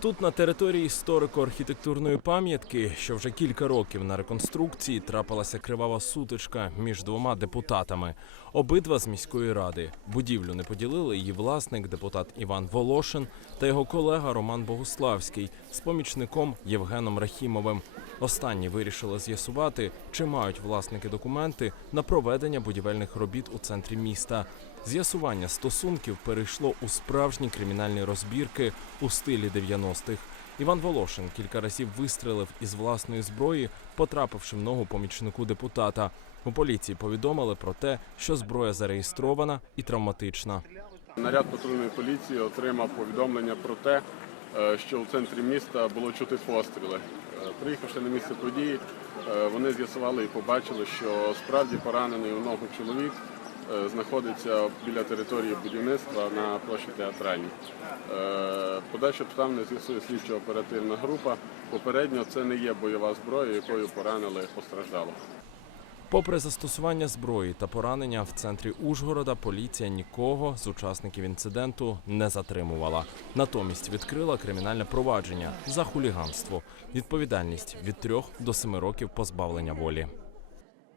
Тут на території історико-архітектурної пам'ятки, що вже кілька років на реконструкції, трапилася кривава сутичка між двома депутатами. Обидва з міської ради. Будівлю не поділили її власник, депутат Іван Волошин та його колега Роман Богуславський з помічником Євгеном Рахімовим. Останні вирішили з'ясувати, чи мають власники документи на проведення будівельних робіт у центрі міста. З'ясування стосунків перейшло у справжні кримінальні розбірки у стилі 90-х. Іван Волошин кілька разів вистрелив із власної зброї, потрапивши в ногу помічнику депутата. У поліції повідомили про те, що зброя зареєстрована і травматична. Наряд патрульної поліції отримав повідомлення про те, е, що у центрі міста було чути постріли. Е, Приїхавши на місце події, е, вони з'ясували і побачили, що справді поранений у ногу чоловік знаходиться біля території будівництва на площі театральній. Е, Подальші обставини з'ясує слідчо-оперативна група. Попередньо це не є бойова зброя, якою поранили постраждалого. Попри застосування зброї та поранення в центрі Ужгорода, поліція нікого з учасників інциденту не затримувала. Натомість відкрила кримінальне провадження за хуліганство. Відповідальність від трьох до семи років позбавлення волі.